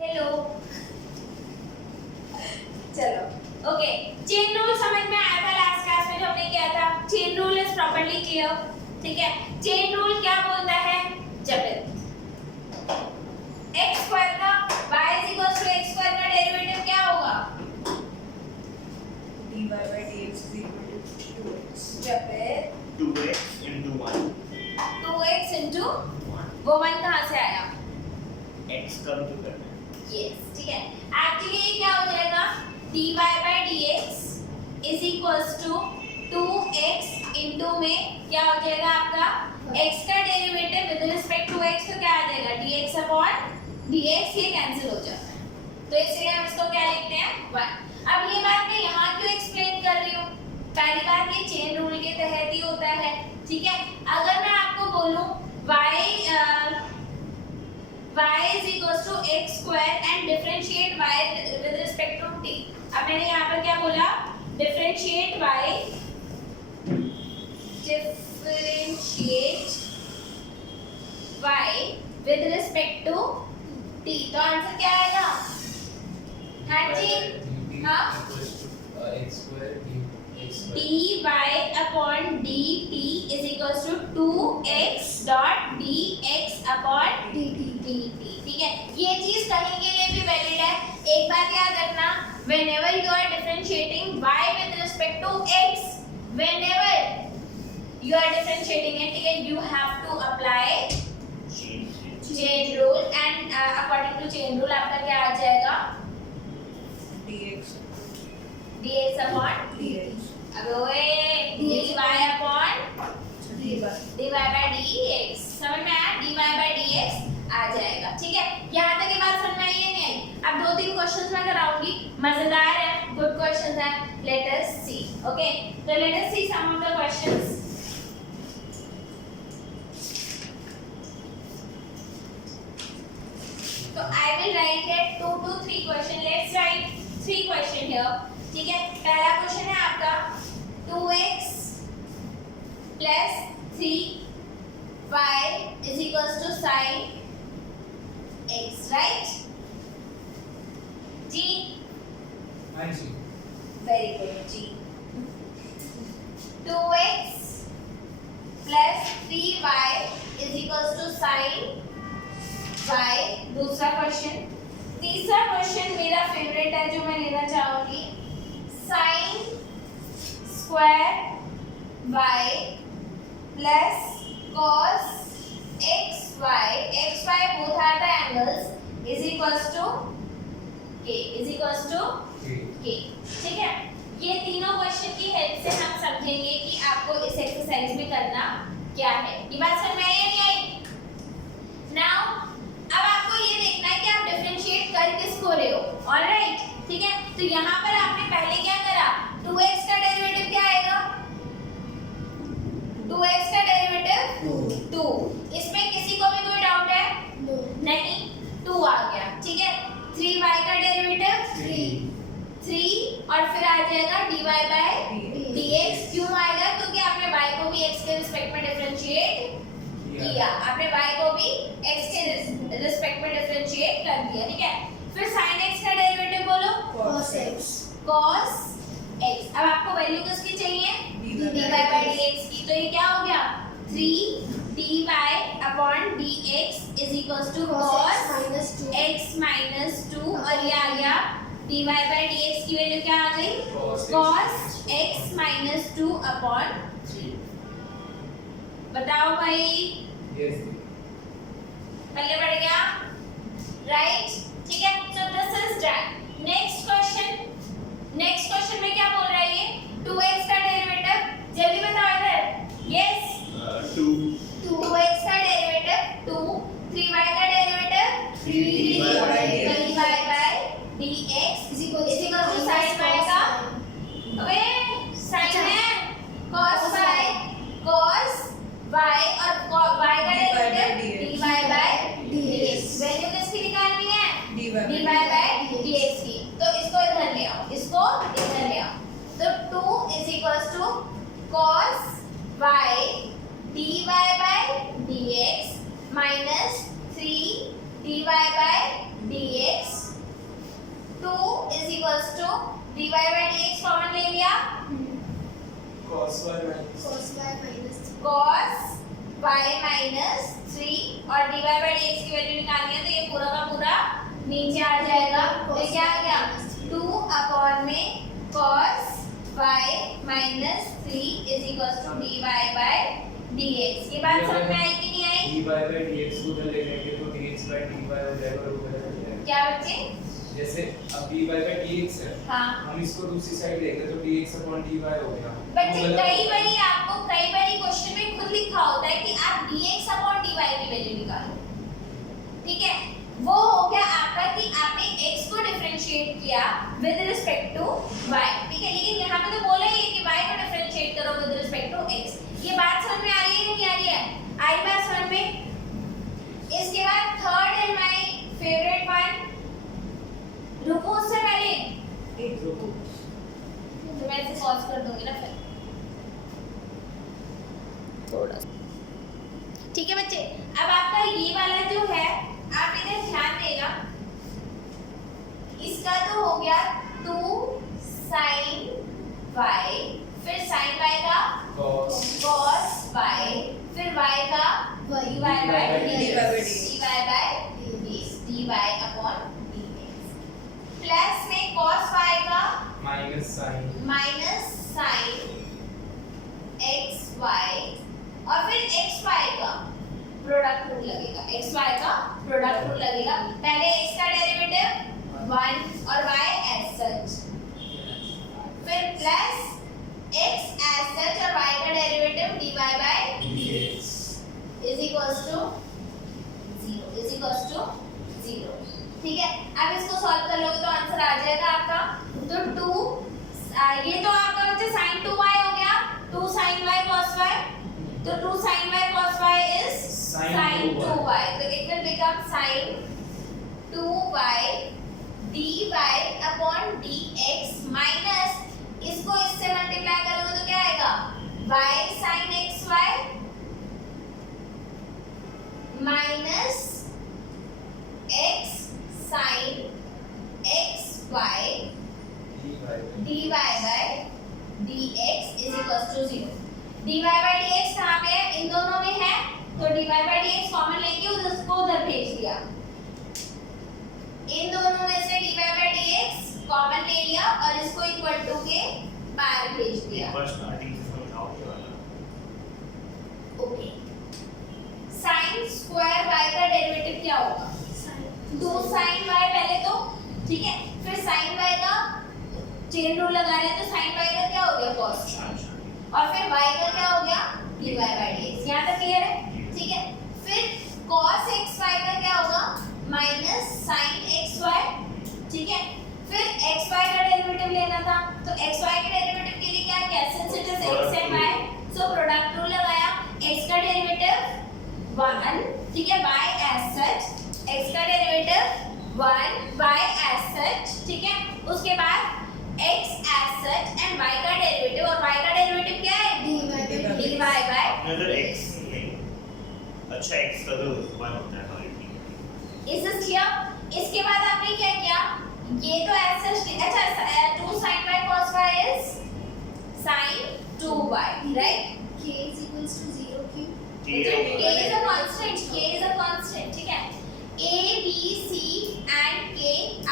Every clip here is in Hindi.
हेलो। चलो ओके, चेन रूल समझ में आया था लास्ट क्लास में जो हमने किया था। Chain rule is properly clear, ठीक है। चेन रूल क्या बोलता है, जब x स्क्वायर का y x स्क्वायर का डेरिवेटिव क्या होगा, dy by dx is equal to 2x. जब 2x into 1 2x into 1 वो 1 कहाँ से आया, x कम तो करना है। यस ठीक है। एक्चुअली ये क्या हो जाएगा, dy by dx is equals to 2x into में क्या हो जाएगा आपका x का derivative with respect to x, तो क्या आ जाएगा dx अपॉन dx, ये कैंसिल हो जाता है, तो इसलिए हम इसको क्या लिखते हैं 1। अब ये बात मैं यहाँ क्यों एक्सप्लेन कर रही हूँ, पहली बात ये चेन रूल के तहत ही होता है, ठीक है। अगर मैं आपको बोलूँ y is equals to x square and differentiate y with respect to t। अब मैंने यहाँ पर क्या बोला, differentiate y with respect to t, तो आंसर क्या आएगा, हाँ जी हाँ, x square dy upon dt is equals to 2x dot dx upon dt, ठीक है। ये चीज कहीं के लिए भी वैलिड है। एक बात याद रखना, whenever you are differentiating y with respect to x, whenever you are differentiating it, ठीक है, you have to apply chain rule and according to chain rule आपका क्या आ जाएगा, dx dx upon dx अब ओए dy upon dy by dx, समझ में आया, dy by dx आ जाएगा, ठीक है। यहाँ तक की बात समझ में आई है नहीं आई। अब 2-3 क्वेश्चंस मैं कराऊंगी, मजेदार है, गुड क्वेश्चंस है, लेट अस सी। ओके, तो let us see some of the questions. तो I will write here 2 to 3 question, let's write 3 question here, ठीक है। पहला क्वेश्चन है आपका 2x plus 3y is equals to sin x, right? जी, very good जी। 2x plus 3y is equals to sin y, दूसरा क्वेश्चन। तीसरा क्वेश्चन मेरा फेवरेट है जो मैं लेना चाहूंगी, sin square y plus cos xy both are the angles is equals to k, ठीक है। ये तीनों क्वेश्चन की हेल्प से हम समझेंगे कि आपको इस एक्सरसाइज में करना क्या है। ये बात समझ में आई या नहीं आई? नाउ अब आपको ये देखना है कि आप डिफरेंशिएट कर किसको रहे हो, ऑलराइट, ठीक है। तो यहाँ पर आपने पहले क्या करा, 2x का डेरिवेटिव क्या आएगा, 2x का डेरिवेटिव 2, इसमें किसी को भी कोई डाउट है नहीं, 2 आ गया, ठीक है। 3y का डेरिवेटिव 3 और फिर आ जाएगा dy by dx, क्यों आएगा, क्योंकि आपने y को भी x के रिस्पेक्ट में डिफरेंशिएट किया, आपने y को भी x के रिस्पेक्ट में डिफरेंशिएट कर दिया, ठीक है। फिर sin x का डेरिवेटिव बोलो, cos x cos x। अब आपको वैल्यू किसकी चाहिए, dy by dx की, तो ये क्या हो गया 3 dy upon dx is equals to cos x minus 2, और ये आ गया dy by dx की वैल्यू क्या आ गई, cos x minus 2 upon 3। बताओ भाई, पहले बढ़ गया, राइट, ठीक है। So this is done. Next question में क्या बोल रहा है ये, 2x का डेरिवेटिव, जल्दी बताओ इधर, यस 2x का डेरिवेटिव 2, 3y का derivative 3 dy by dx is equal to sin y का, अबे sin है cos y और y का derivative dy by dx, value किसकी निकालनी है, dy dy by dx की, तो इसको इधर ले आओ, इसको इधर ले आओ, तो 2 is equals to cos y dy by dx minus 3 dy by dx 2 is equals to dy by dx common ले लिया cos y minus cos y minus cos y minus 3 और dy by dx की वैल्यू निकालनी है तो ये पूरा का पूरा नीचे आ जाएगा तो क्या आ गया 2 अपॉन में cos y minus 3 is equals to dy by dx। ये बात समझ में आई कि नहीं आई? dy by dx को उधर ले जाएंगे तो dx by dy हो जाएगा और उधर हो जाएगा। क्या बच्चे? जैसे अब dy by dx है, हाँ हम इसको दूसरी साइड लेंगे तो dx upon dy हो गया। बच्चे कई बारी क्वेश्चन में खुद लिखा होता है कि आप dx अपॉन dy की वैल्यू निकालो, ठीक है? वो हो गया आपका कि आपने x को डिफरेंशिएट किया विद रिस्पेक्ट टू y, ठीक है? लेकिन यहाँ पे तो बोला ही है कि y को डिफरेंशिएट करो विद रिस्पेक्ट टू x। ये बात समझ में आ रही है कि नहीं आ रही है? आई बात समझ में? इसके बाद third and my favourite one, रुको उससे पहले एक रुको तो मैं इसे पॉज कर दूंगी ना फिर थोड़ा, ठीक है बच्चे? अब आपका ये वाला जो है आप इधर ध्यान देना, इसका तो हो गया 2 sin y, फिर sin y का cos cos y, फिर y का dy by dx, dy upon dx, plus में cos y का minus sin minus sin xy और फिर xy का प्रोडक्ट रूल लगेगा, xy का प्रोडक्ट रूल लगेगा। पहले x का डेरिवेटिव 1 और y as such, फिर प्लस x as such और y का derivative dy by dx is equals to 0, ठीक है? अब इसको सॉल्व कर लोगे तो आंसर आ जाएगा आपका, तो 2 ये तो आपका बच्चे sin 2y हो गया, 2 sin y cos y, तो 2 sin y cos y is sin 2y, तो it will become sin 2y dy upon dx minus इसको इससे मल्टीप्लाई करोगे तो क्या आएगा y sin xy minus x sin xy dy by dx is equals to 0। dy by dx कहाँ पे है? इन दोनों में है, तो dy by dx कॉमन लेके उसको उधर भेज दिया। इन दोनों में से dy by dx कॉमन ले लिया और इसको इक्वल टू के बाहर भेज दिया। बस स्टार्टिंग से समझाओ ये वाला। ओके, sin स्क्वायर y का डेरिवेटिव क्या होगा? 2 sin y पहले तो, ठीक है? फिर sin y का चेन रूल लगा रहे हैं तो sin y का क्या हो गया cos, और फिर y का क्या हो गया dy by dx। यहाँ तक क्लियर है? ठीक है? फिर cos xy का क्या होगा माइनस sin xy, ठीक है? फिर xy का डेरिवेटिव लेना था तो xy के डेरिवेटिव के लिए क्या किया? Since it is x and y, so product rule लगाया, x का डेरिवेटिव 1, ठीक है? y as such, x का डेरिवेटिव 1 y as such, ठीक है? उसके बाद x as such and y का डेरिवेटिव, और y का डेरिवेटिव क्या है? dy by अगर x नहीं, अच्छा x का तो 1 होता है हमारे लिए। Is this clear? इसके बाद आपने क्या किया? ये तो as such, अच्छा 2 sin y cos y is sin 2y, right? k is equals to 0 क्यों? k is a constant, ठीक है? a b c and k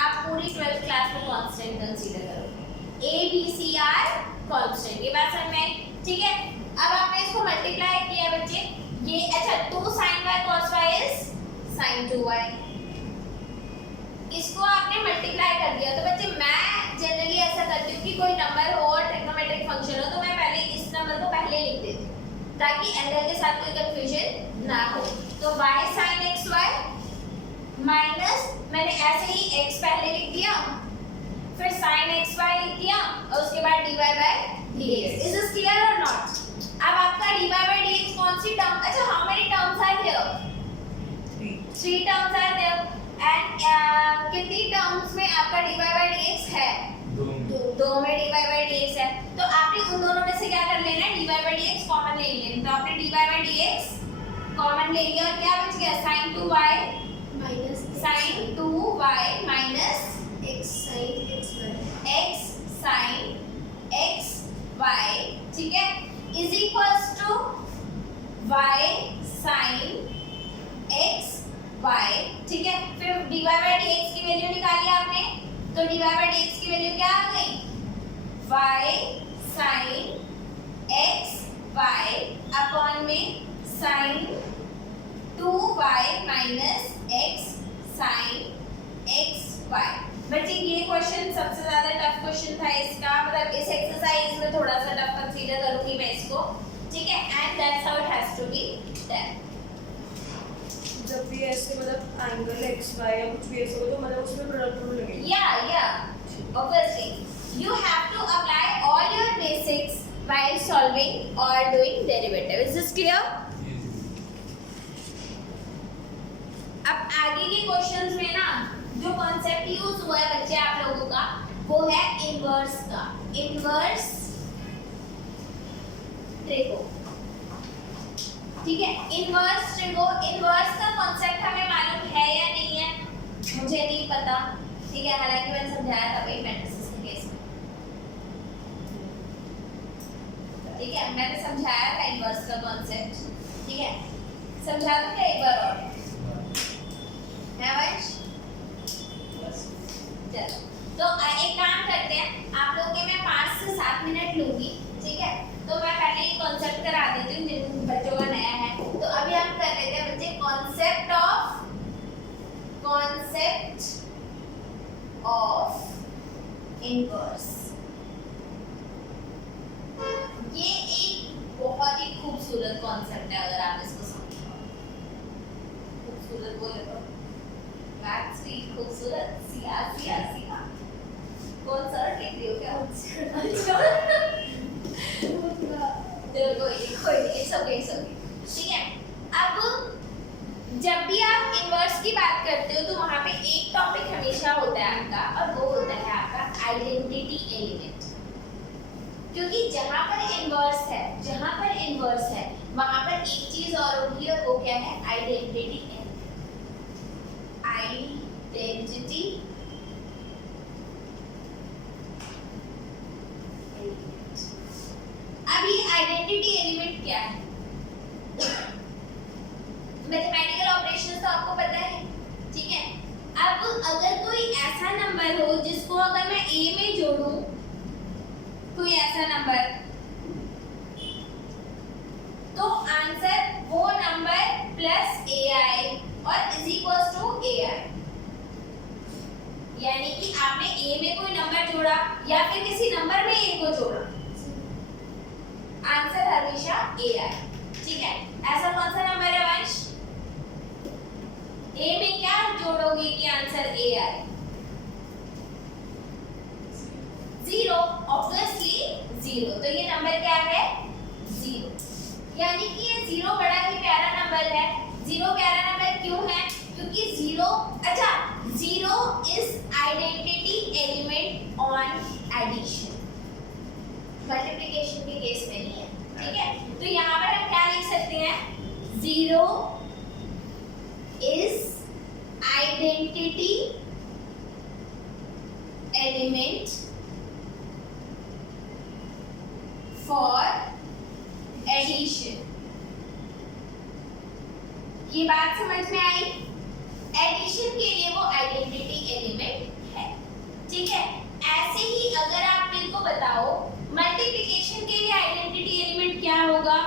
आप पूरी 12th क्लास में कांस्टेंट कंसीडर करोगे। a b c are constant, ये बात समझ में आई? ठीक है? अब आपने इसको मल्टीप्लाई किया बच्चे, ये अच्छा 2 sin y cos y is sin 2y, इसको आपने मल्टीप्लाई कर दिया। तो बच्चे मैं जनरली ऐसा करती हूँ कि कोई नंबर हो और ट्रिग्नोमेट्रिक फंक्शन हो तो मैं पहले इस नंबर को पहले लिख देती हूँ ताकि एंगल के साथ कोई कंफ्यूजन ना हो। तो y sin xy माइनस मैंने ऐसे ही x पहले लिख दिया, फिर sin xy लिख दिया और उसके बाद dy by dx। Is this clear और नॉट? अब आपका dy by dx कौन सी टर्म, अच्छा how many terms are there? 3 terms are there and कितनी टर्म्स में आपका dy by dx है? 2 में dy by dx है, तो आपने उन दोनों में से क्या कर लेना है? dy by dx कॉमन ले लेना। तो आपने dy by dx कॉमन ले लिया और क्या बच गया? sin 2y minus sin 2y minus x sin xy x sin x y, ठीक है, is equals to y sin x y, ठीक है। फिर dy by dx की वैल्यू निकाली आपने, तो dy by dx की वैल्यू क्या आ गई, y sin x y upon में sin 2y minus x sin x y। बच्चे ये क्वेश्चन सबसे ज्यादा टफ क्वेश्चन था इसका, मतलब इस एक्सरसाइज में थोड़ा सा टफ कंसीडर करूंगी मैं इसको, ठीक है, and that's how it has to be done. जब भी ऐसे मतलब एंगल एक्स वाई या कुछ भी ऐसे हो तो मतलब उसमें प्रोडक्ट रूल लगेगा। Yeah, obviously you have to apply all your basics while solving or doing derivative. Is this clear? अब आगे के क्वेश्चंस में ना जो कॉन्सेप्ट यूज हुआ है बच्चे आप लोगों का, वो है इनवर्स का, इनवर्स ट्रिगो, ठीक है। इनवर्स ट्रिगो, इनवर्स का कॉन्सेप्ट हमें मालूम है या नहीं है, मुझे नहीं पता, ठीक है, हालांकि मैंने समझाया था भाई मैट्रिसेस के केस में, ठीक है, मैंने समझाया था इनवर्स का कॉन्सेप्ट, ठीक है, समझा दूं क्या एक बार और, है वंश? चलो, तो एक काम करते हैं, आप लोगों के मैं 5 से 7 मिनट लूंगी, ठीक है, तो मैं पहले ये कॉन्सेप्ट करा देती हूँ जिन बच्चों का नया है। तो अभी हम कर लेते हैं बच्चे कॉन्सेप्ट ऑफ इनवर्स। ये एक बहुत ही खूबसूरत कॉन्सेप्ट है अगर आप इसको समझो, खूबसूरत बोले तो मैथ्स भी खूबसूरत, सिया कौन सा लिख रही हो क्या चलो कोई नहीं, इट्स ओके, ठीक है। अब जब भी आप इनवर्स की बात करते हो तो वहां पे एक टॉपिक हमेशा होता है आपका, और वो होता है आपका आइडेंटिटी एलिमेंट, क्योंकि जहां पर इनवर्स है वहां पर एक चीज और होगी, और वो क्या है, आइडेंटिटी एलिमेंट, आइडेंटिटी एलिमेंट। अभी आइडेंटिटी एलिमेंट क्या है, मैथमेटिकल ऑपरेशंस तो आपको पता है, ठीक है। अब अगर कोई ऐसा नंबर हो जिसको अगर मैं a में जोड़ूं, कोई ऐसा नंबर, तो आंसर वो नंबर प्लस ai और इज इक्वल्स टू ai, यानी कि आपने a में कोई नंबर जोड़ा या फिर किसी नंबर में a को जोड़ा, आंसर हमेशा ai, ठीक है। ऐसा कौन सा नंबर है वंश, a में क्या जोड़ोगे कि आंसर a आए, 0, ऑब्वियसली 0, तो ये नंबर क्या है 0, यानी कि ये 0 बड़ा ही प्यारा नंबर है। 0 प्यारा नंबर क्यों है, क्योंकि 0, अच्छा 0 is identity element on addition, multiplication के केस में नहीं है, ठीक है। तो यहाँ पर हम क्या लिख सकते हैं, 0 is identity element for addition। ये बात समझ में आई, एडिशन के लिए वो आइडेंटिटी एलिमेंट है, ठीक है। ऐसे ही अगर आप मेरे को बताओ मल्टीप्लिकेशन के लिए आइडेंटिटी एलिमेंट क्या होगा,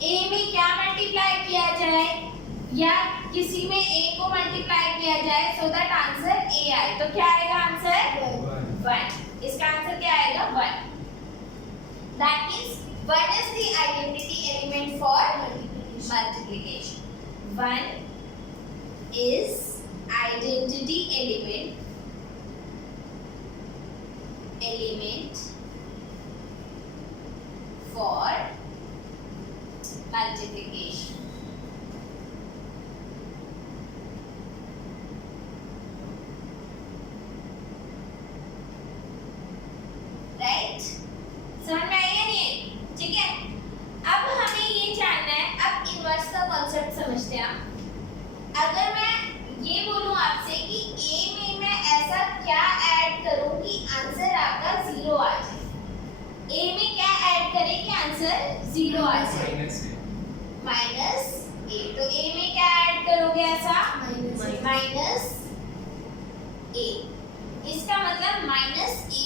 a में क्या मल्टीप्लाई किया जाए या किसी में a को मल्टीप्लाई किया जाए सो दैट आंसर a आए, तो क्या आएगा आंसर 1, इसका आंसर क्या आएगा 1, that means 1 is the identity element for multiplication, 1 is identity element for multiplication, right? समझ में आई या नहीं, ठीक है। अब हमें ये जानना है, अब इनवर्स का कॉन्सेप्ट समझते समझते हैं हम। अगर मैं ये बोलूं आपसे कि ए में मैं ऐसा क्या ऐड करूं कि आंसर आपका 0 आ जाए, ए में क्या ऐड करें कि आंसर 0 आ जाए? Minus A. तो ए में क्या ऐड करोगे ऐसा? Minus A. इसका मतलब minus A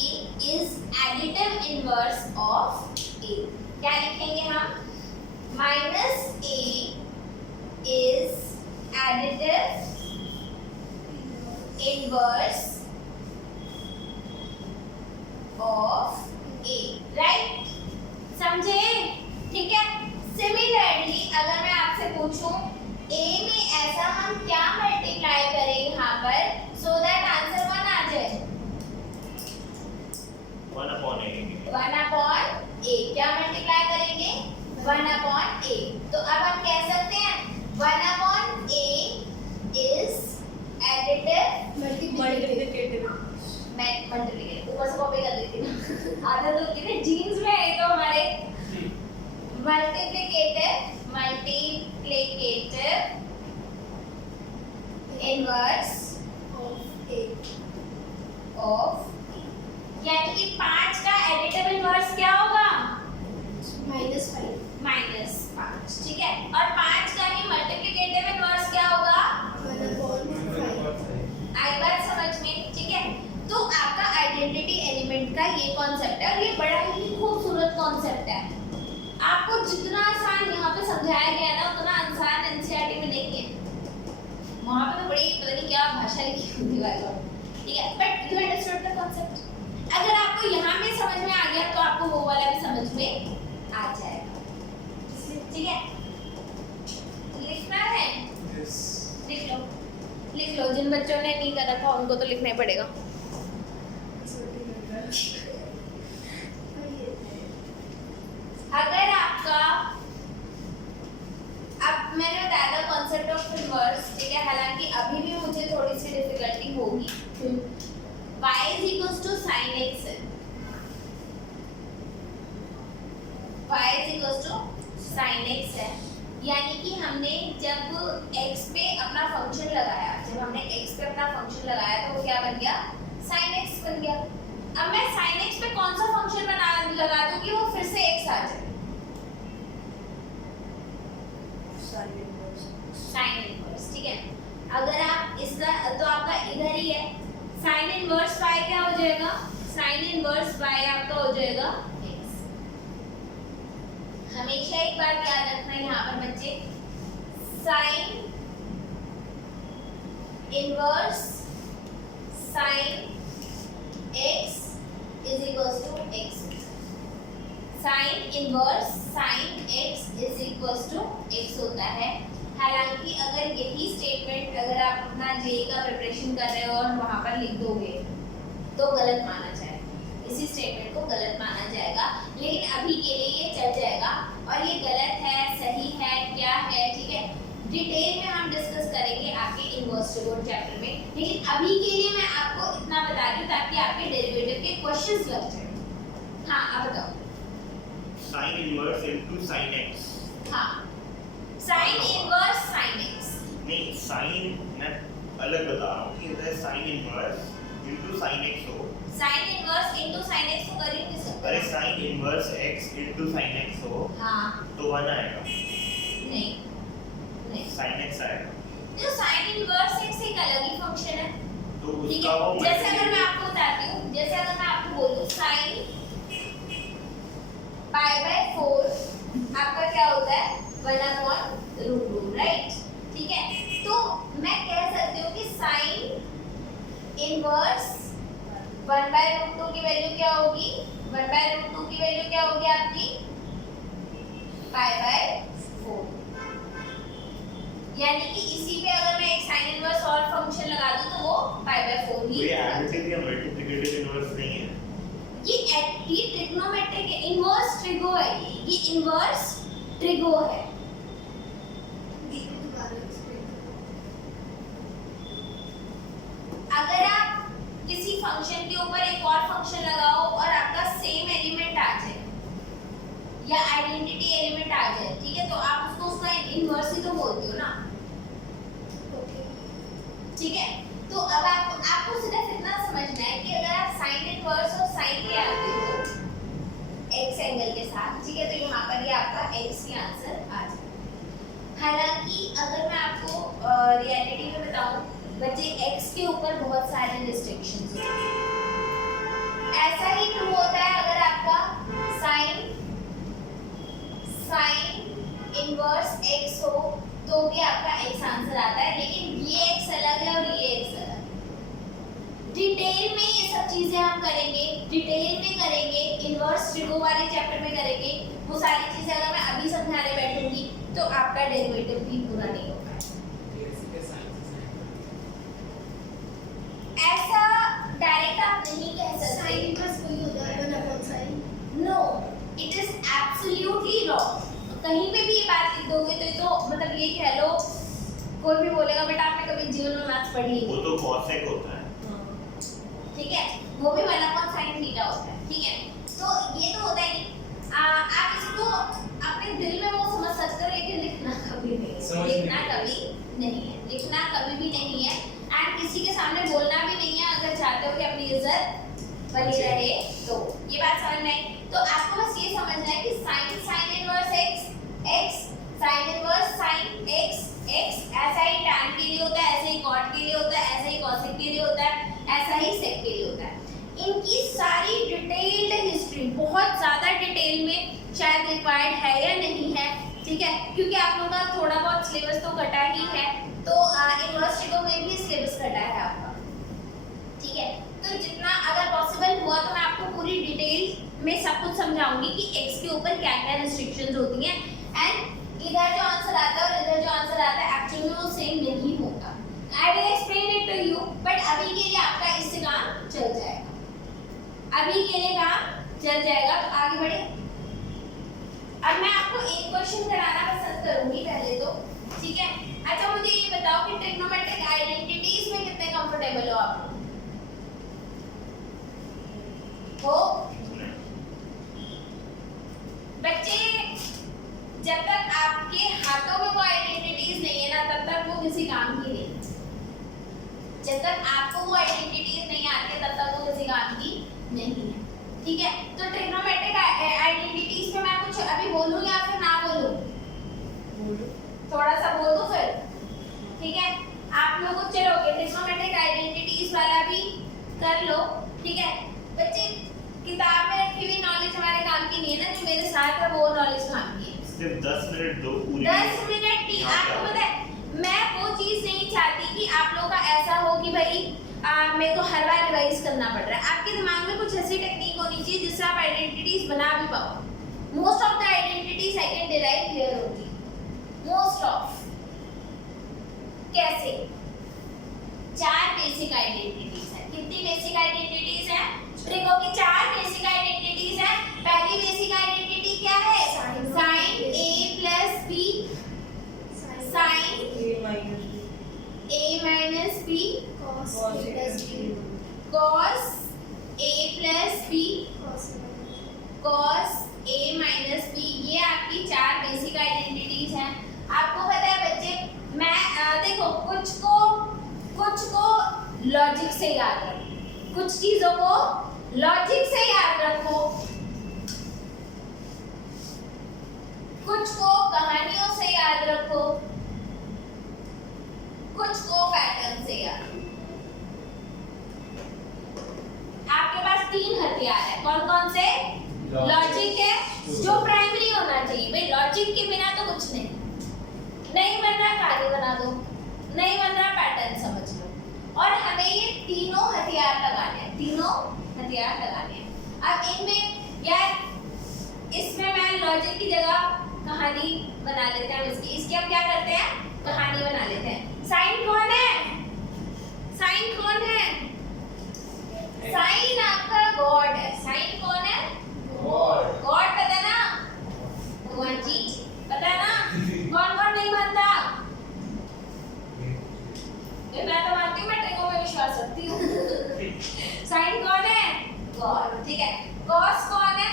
is additive inverse of A. क्या लिखेंगे हम? Minus A is additive inverse of A, right? समझे? ठीक है। Similarly, अगर मैं आपसे पूछूं A में ऐसा हम क्या मल्टीप्लाई करें यहाँ पर so that आंसर 1 आ जाए? 1 upon A। 1 upon A क्या मल्टीप्लाई करेंगे? 1 upon A। तो अब हम कह सकते हैं 1 upon A is additive multiplicative. मैं मल्टीप्लिकेटिव ऊपर से कॉपी कर देती हूँ। आदत होती है जीन्स में है तो हमारे मल्टीप्लिकेटिव इनवर्स ऑफ यानी कि 5 का एडिटिव इनवर्स क्या होगा? -5, ठीक है। और 5 का ही मल्टीप्लिकेटिव इनवर्स क्या होगा? आई बात समझ में? ठीक है। तो आपका आइडेंटिटी एलिमेंट का ये कॉन्सेप्ट है और ये बड़ा ही खूबसूरत कॉन्सेप्ट है। आपको जितना आसान यहाँ पे समझाया गया ना उतना आसान एनसीईआरटी में नहीं है। वहाँ पे तो बड़ी पता नहीं क्या भाषा लिखी होती है, ठीक है, but you understood the concept. अगर आपको यहाँ में समझ में आ गया तो आपको वो वाला भी समझ में आ जाएगा, ठीक है। लिखना है? लिख लो। जिन बच्चों ने नहीं कर रखा उनको तो लिखना ही पड़ेगा। अगर आपका अब मैंने बताया था कॉन्सेप्ट ऑफ इनवर्स, ठीक है, हालांकि अभी भी मुझे थोड़ी सी डिफिकल्टी होगी। y is equals to sin x है, y is equals to sin x है, यानी कि हमने जब x पे अपना फंक्शन लगाया, तो वो क्या बन गया? sin x बन गया। अब मैं sin x पे कौन सा फंक्शन लगा दूं कि वो फिर से x आ जाए? sin इनवर्स, ठीक है। अगर आप इसका तो आपका इधर ही है, sin इनवर्स y क्या हो जाएगा? sin इनवर्स y आपका हो जाएगा x। हमेशा एक बात याद रखना यहाँ पर बच्चे, sin inverse sin x is equals to x। sin inverse sin x is equals to x होता है। हालांकि अगर यही स्टेटमेंट अगर आप अपना जेई का प्रिपरेशन कर रहे हो और वहाँ पर लिख दोगे तो गलत माना जाएगा, इसी स्टेटमेंट को गलत माना जाएगा। लेकिन अभी के लिए ये चल जाएगा और ये गलत है सही है क्या है, ठीक है, डिटेल में हम डिस्कस करेंगे आपके इनवर्स रिवोल्ट चैप्टर में। लेकिन अभी के लिए मैं आपको इतना बता दूं ताकि आपके डेरिवेटिव के क्वेश्चंस लग जाए। हाँ अब बताओ। sin inverse into sin x। हाँ sin इनवर्स sin x। नहीं, sin मैं अलग बता रहा हूँ कि इधर sin inverse into sin x हो। sin inverse into sin x तो कर ही नहीं सकते। अरे sin inverse x into sin x हो हाँ तो 1 आएगा। नहीं नहीं sin x आएगा तो sin इनवर्स x एक अलग ही फंक्शन है, तो ठीक उसका है। वो जैसे अगर मैं आपको बताती हूँ, जैसे अगर मैं आपको बोलूँ sin π/4 आपका क्या होता है? 1/√2, राइट, ठीक है। तो मैं कह सकती हूँ कि sin इनवर्स 1/√2 की वैल्यू क्या होगी? 1/√2 की वैल्यू क्या होगी आपकी? π/4। यानी कि इसी पे अगर मैं एक sin इनवर्स और फंक्शन लगा दूं तो वो π/4 ही ये एडिटिव या मल्टीप्लिकेटिव इनवर्स नहीं है। ये ट्रिग्नोमेट्रिक इनवर्स ट्रिगो है, ये इनवर्स ट्रिगो है। अगर आप किसी फंक्शन के ऊपर एक और फंक्शन लगाओ और आपका सेम एलिमेंट आ जाए या आइडेंटिटी एलिमेंट आ जाए, ठीक है, तो आप उसको उसका इनवर्स ही तो बोलते हो ना। ठीक है। तो अब आपको सिर्फ इतना समझना है कि अगर आप साइन इनवर्स और साइन ले आते हो x एंगल के साथ, ठीक है, तो यहाँ पर ये आपका x ही आंसर आ जाएगा। हालांकि अगर मैं आपको रियलिटी में बताऊं बच्चे, x के ऊपर बहुत सारे रिस्ट्रिक्शंस होते हैं। ऐसा ही ट्रू होता है अगर आपका साइन इनवर्स x हो तो भी आपका x आंसर आता है, लेकिन ये x अलग है और ये x अलग है। डिटेल में ये सब चीजें हम करेंगे, डिटेल में करेंगे, इनवर्स ट्रिगो वाले चैप्टर में करेंगे। वो सारी चीजें अगर मैं अभी समझाने बैठूंगी तो आपका डेरिवेटिव भी पूरा नहीं होगा। ऐसा डायरेक्ट आप नहीं कह सकते। Sin इनवर्स वही होता है 1/sin। No, it is absolutely wrong. कहीं पे भी ये बात लिख दोगे तो ये तो मतलब ये कह लो, कोई भी बोलेगा बेटा आपने कभी जीवन में मैथ्स पढ़ी है? वो तो cosec होता है। ठीक है, वो भी 1/sin थीटा होता है, ठीक है। तो ये तो होता ही नहीं। आप इसको अपने दिल में वो समझ सकते हो, लेकिन लिखना कभी नहीं है, लिखना कभी नहीं है, लिखना कभी भी नहीं है। एंड किसी के सामने बोलना भी नहीं है अगर चाहते हो कि अपनी इज्जत बनी रहे तो। ये बात समझ में आई? तो आपको बस ये समझना है कि sin inverse x sin inverse sin x ऐसा ही tan के लिए होता है, ऐसा ही cot के लिए होता है, ऐसा ही cosec के लिए होता है, ऐसा ही sec के लिए होता है। इनकी सारी डिटेल्ड हिस्ट्री बहुत ज़्यादा डिटेल में शायद रिक्वायर्ड है या नहीं है, ठीक है, क्योंकि आप लोगों का थोड़ा बहुत सिलेबस तो कटा ही है। तो इनवर्स ट्रिगो में भी सिलेबस कटा है आपका, ठीक है। तो जितना अगर पॉसिबल हुआ तो मैं आपको पूरी डिटेल में सब कुछ समझाऊंगी कि x के ऊपर क्या क्या रिस्ट्रिक्शंस होती हैं, एंड इधर जो आंसर आता है और इधर जो आंसर आता है एक्चुअली में वो सेम नहीं होता। I will explain it to you, but अभी के लिए आपका इससे काम चल जाएगा, अभी के लिए काम चल जाएगा। तो आगे बढ़े। अब मैं आपको एक क्वेश्चन कराना पसंद करूंगी पहले तो, ठीक है। अच्छा मुझे ये बताओ कि ट्रिग्नोमेट्रिक आइडेंटिटीज में कितने कंफर्टेबल हो आप हो? बच्चे, जब तक आपके हाथों में वो आइडेंटिटीज नहीं है ना तब तक वो किसी काम की नहीं। जब तक आपको वो आइडेंटिटीज नहीं आती तब तक वो किसी काम की नहीं है, ठीक है। तो ट्रिग्नोमेट्रिक आइडेंटिटीज में मैं कुछ अभी बोलूं या फिर ना बोलूं? थोड़ा सा बोल दो फिर, ठीक है। आप लोग चलोगे ट्रिग्नोमेट्रिक आइडेंटिटीज वाला भी कर लो, ठीक है। बच्चे, किताब में रखी हुई नॉलेज हमारे काम की नहीं है ना, जो मेरे साथ है वो नॉलेज काम की है। सिर्फ 10 मिनट दो पूरी। 10 मिनट नहीं, आपको पता है मैं वो चीज नहीं चाहती कि आप लोगों का ऐसा हो कि भाई मेरे को हर बार रिवाइज करना पड़ रहा है। आपके दिमाग में कुछ ऐसी टेक्निक होनी चाहिए जिससे आप आइडेंटिटीज बना भी पाओ। Most of the identities I can derive here only, most of. कैसे? 4 बेसिक आइडेंटिटीज है। कितनी बेसिक आइडेंटिटीज है? ट्रिगो की 4 बेसिक आइडेंटिटीज है। पहली बेसिक आइडेंटिटी क्या है? sin a plus b, sin a minus b, cos a plus b, cos a plus b, cos a minus b। ये आपकी 4 बेसिक आइडेंटिटीज हैं। आपको पता है बच्चे, मैं देखो कुछ को लॉजिक से याद रखो, कुछ चीजों को लॉजिक से याद रखो, कुछ को कहानियों से याद रखो, कुछ को पैटर्न से याद रखो। आपके पास 3 हथियार है, कौन कौन से? लॉजिक है जो प्राइमरी होना चाहिए, भाई लॉजिक के बिना तो कुछ नहीं। नहीं बन रहा कहानी बना दो, नहीं बन रहा पैटर्न समझ लो। और हमें ये तीनों हथियार लगाने हैं, तीनों हथियार लगाने हैं। अब इनमें यार, इसमें मैं लॉजिक की जगह कहानी बना लेते हैं। इसकी हम क्या करते हैं? कहानी बना लेते हैं। साइन कौन है? साइन कौन है? साइन आपका गॉड है। साइन कौन है? गॉड। गॉड पता ना? भगवान जी पता ना? कौन कौन नहीं मानता? मैं तो मानती हूँ, मैं ट्रिगो में विश्वास रखती हूँ। साइन कौन है? गॉड, ठीक है। कॉस कौन है?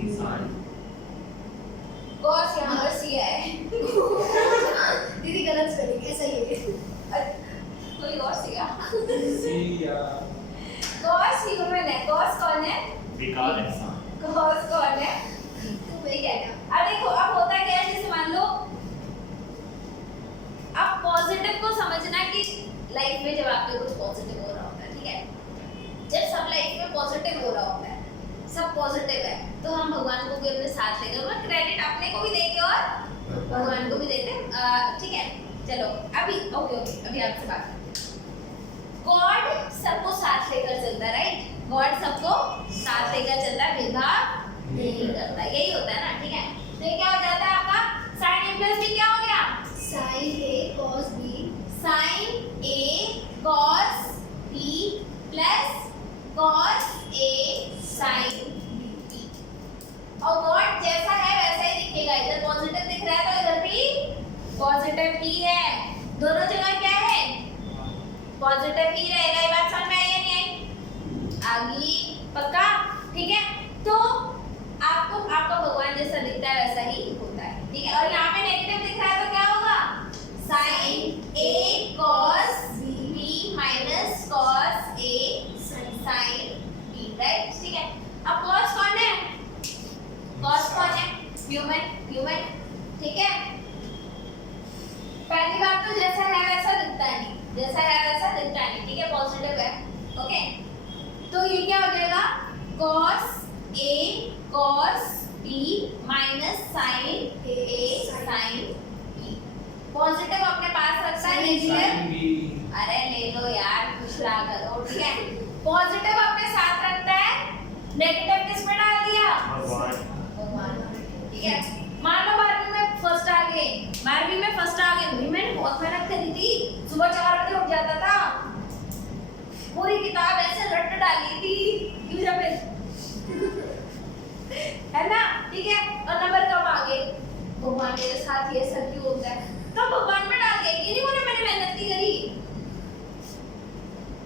इंसान। कॉस यहाँ पर सी है। लाइफ में जब आपके कुछ पॉजिटिव हो रहा होता है, ठीक है, जब सब लाइफ में पॉजिटिव हो रहा होता है, सब पॉजिटिव है, तो हम भगवान को भी अपने साथ लेकर और क्रेडिट अपने को भी देंगे और भगवान को भी देते हैं, ठीक है। चलो अभी ओके अभी आपसे बात करते हैं। गॉड सबको साथ लेकर चलता है, राइट, गॉड सबको साथ लेकर चलता है, भेदभाव नहीं करता, यही होता है ना, ठीक है। तो ये क्या हो जाता है आपका sin a plus b क्या हो गया, Sin A cos B. sin a cos b plus cos a sin b, और गॉड जैसा है वैसा ही दिखेगा, इधर पॉजिटिव दिख रहा है तो इधर भी पॉजिटिव ही है, दोनों जगह क्या है पॉजिटिव ही रहेगा। ये बात समझ में आई या नहीं आई, आ गई पक्का, ठीक है। तो आपको आपका भगवान जैसा दिखता है वैसा ही होता है, ठीक है। और यहाँ पे नेगेटिव दिख रहा है तो क्या होगा, sin a cos b minus cos a sin b, right, ठीक है। अब cos कौन है, cos कौन है, ह्यूमन, ठीक है। पहली बात तो जैसा है वैसा दिखता नहीं, जैसा है वैसा दिखता नहीं, ठीक है, पॉजिटिव है, ओके। तो ये क्या हो जाएगा, cos a cos b minus sin a sin b, positive अपने पास रखता है, नेगेटिव अरे ले लो यार, खुश रहा करो, ठीक है। पॉजिटिव अपने साथ रखता है, नेगेटिव किस में डाल दिया, भगवान, ठीक है। मान लो 12वीं में फर्स्ट आ गए, 12वीं में फर्स्ट आ गए, मैंने बहुत मेहनत करी थी, सुबह 4 बजे उठ जाता था, पूरी किताब ऐसे रट डाली थी, क्यों जब है ना, ठीक है। और नंबर कब आ गए, भगवान मेरे साथ ये सब क्यों होता है, तो भगवान में डाल गए, ये नहीं बोले मैंने मेहनत नहीं करी,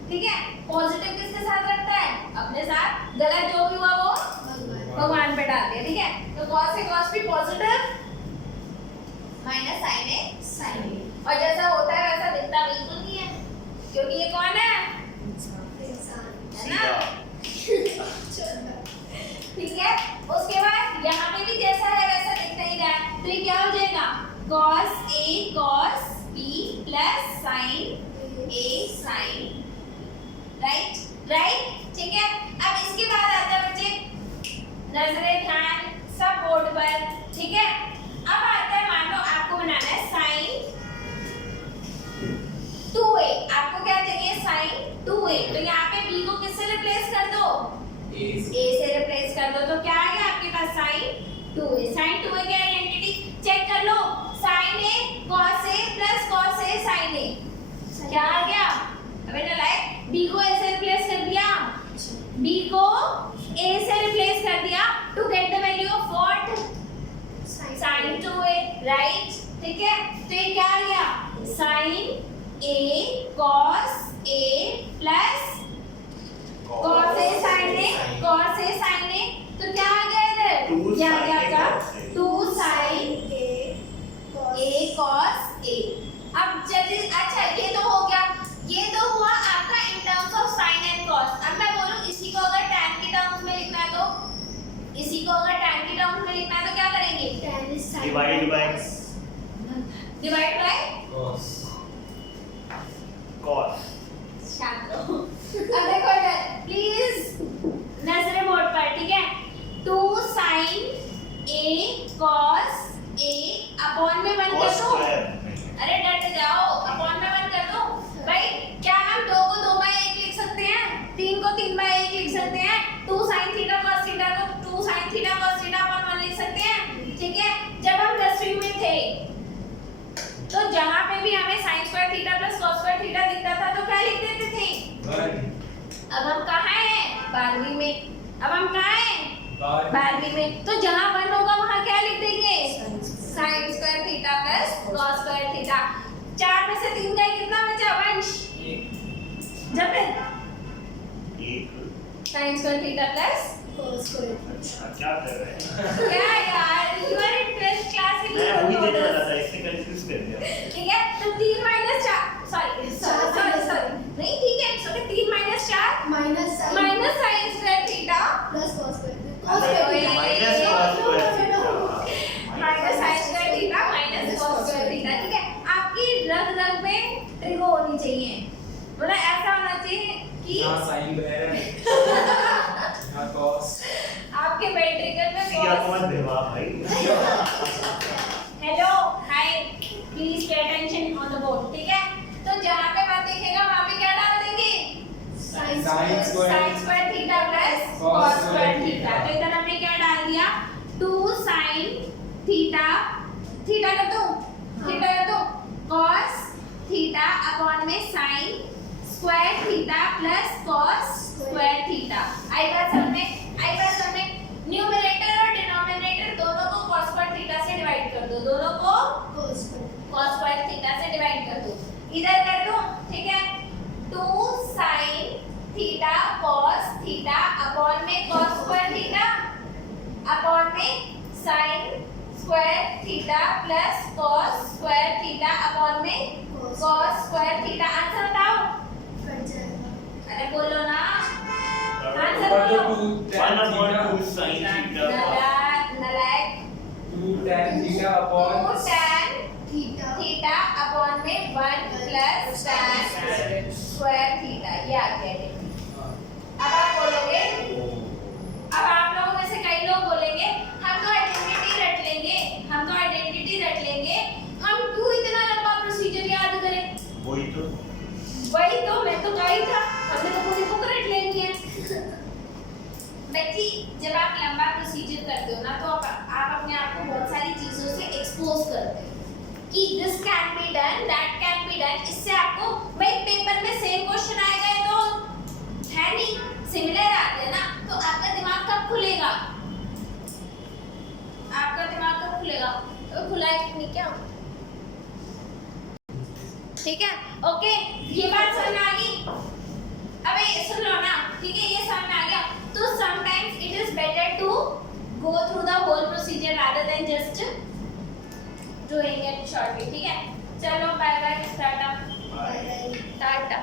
ठीक है। पॉजिटिव किसके साथ रखता है, अपने साथ, गलत जो भी हुआ वो भगवान पे डाल दिया, ठीक है। तो cos a cos b positive minus sin a sin b, और जैसा होता है वैसा दिखता बिल्कुल नहीं है, क्योंकि ये कौन है, है ना, ठीक है। उसके बाद यहाँ पे भी जैसा है वैसा दिखता ही रहा है, तो ये क्या हो जाएगा, cos a cos b plus sin a sin, right, ठीक है। अब इसके बाद आता है बच्चे, नजरें ध्यान सब बोर्ड पर, ठीक है। अब आता है, मान लो आपको बनाना है sin 2a, आपको क्या चाहिए sin 2a, तो यहाँ पे b को किससे रिप्लेस कर दो, a से रिप्लेस कर दो, तो क्या आ गया आपके पास sin 2a, sin 2a क्या आइडेंटिटी चेक कर लो, sin a cos a plus cos a sin a, क्या आ गया, अबे नालायक, b को a से रिप्लेस कर दिया, b को a से रिप्लेस कर दिया, to get the value of what, sin 2a, right, ठीक है। तो ये क्या आ गया, sin a cos a plus cos a sin a cos a sin a, तो क्या आ गया इधर, ये आ गया आपका 2 sin a cos a। अब जल्दी, अच्छा ये तो हो गया, ये तो हुआ आपका in terms of sin and cos। अब मैं बोलूं इसी को अगर tan की टर्म्स में लिखना है, तो इसी को अगर tan की टर्म्स में लिखना है तो क्या करेंगे, Tan is sin. Divide by cos, शांत रहो, अब देखो इधर प्लीज, नजरें बोर्ड पर, ठीक है। 2 sin a cos a upon में 1 कर दो, अरे डट जाओ, अपॉन में 1 कर दो भाई। क्या हम 2 को 2/1 लिख सकते हैं, 3 को 3/1 लिख सकते हैं, 2 sin थीटा cos थीटा को 2 sin theta cos theta upon 1 लिख सकते हैं, ठीक है। जब हम 10वीं में थे तो जहां पे भी हमें sin square theta plus cos square theta दिखता था तो क्या लिख देते थे, अब हम कहाँ हैं, 12वीं में, अब हम कहाँ हैं, 12वीं में, तो जहां 1 होगा वहां क्या लिख देंगे, sin square theta plus cos square theta. 4 में से 3 गए, कितना बचा वंश, जब sin square theta plus Cos square. क्या कर रहे हैं, क्या यार, you are in 12th class, मैं वही देने वाला था, इससे कंफ्यूज कर दिया, ठीक है। तो 3 - 4 सॉरी नहीं, ठीक है, sorry 3 - 4 Minus sin. Minus sin square theta Plus cos square. Cos square theta. Minus cos square theta, minus sin square theta minus cos square theta, ठीक है। आपकी रग रग में ट्रिगो होनी चाहिए, यहाँ साइन बह रहा है यहाँ cos आपके वेंट्रिकल में सिया cos कौन देवा भाई hello hi please pay attention on the board ठीक है तो जहां पे बात दिखेगा वहां पे क्या डाल देंगे Sin Sin square. sin square theta plus Cos cos square square theta. Theta तो इधर हमने क्या डाल दिया 2 sin थीटा थीटा कर दो थीटा कर दो cos थीटा अपॉन में sin square theta plus cos square theta आई बात समझ में न्यूमरेटर और डिनोमिनेटर दोनों को cos स्क्वायर थीटा से डिवाइड कर दो दोनों को cos square. cos square theta से डिवाइड कर दो इधर कर दो ठीक है 2 sin theta cos theta upon में cos स्क्वायर थीटा अपॉन में sin square theta plus cos square theta upon में cos स्क्वायर थीटा आंसर बताओ कट जाएगा. अरे बोलो ना आंसर ऊपर तो बोलो 2 tan theta 1/2 sin theta नलायक 2 tan theta 2 upon tan Theta. Theta upon में 1 प्लस tan स्क्वायर थीटा ये आ गया देखिए अब आप बोलोगे अब आप लोगों में से कई लोग बोलेंगे हम तो आइडेंटिटी रट लेंगे हम क्यों इतना लंबा प्रोसीजर याद करें वही तो मैं तो कही था हमने तो पूरी बुक रट लेनी है बच्ची जब आप लंबा प्रोसीजर करते हो ना तो आप अपने आप को बहुत सारी चीजों से एक्सपोज करते हो कि this can be done that can be done इससे आपको भाई पेपर में सेम क्वेश्चन आएगा ये तो है नहीं सिमिलर आते हैं ना तो आपका दिमाग कब खुलेगा तो खुला है कि नहीं क्या ठीक है ओके ये बात समझ में आ गई अबे सुन लो ना ठीक है ये समझ में आ गया तो sometimes it is better to go through the whole procedure rather than just doing it shortly ठीक है चलो bye bye tata Bye. Tata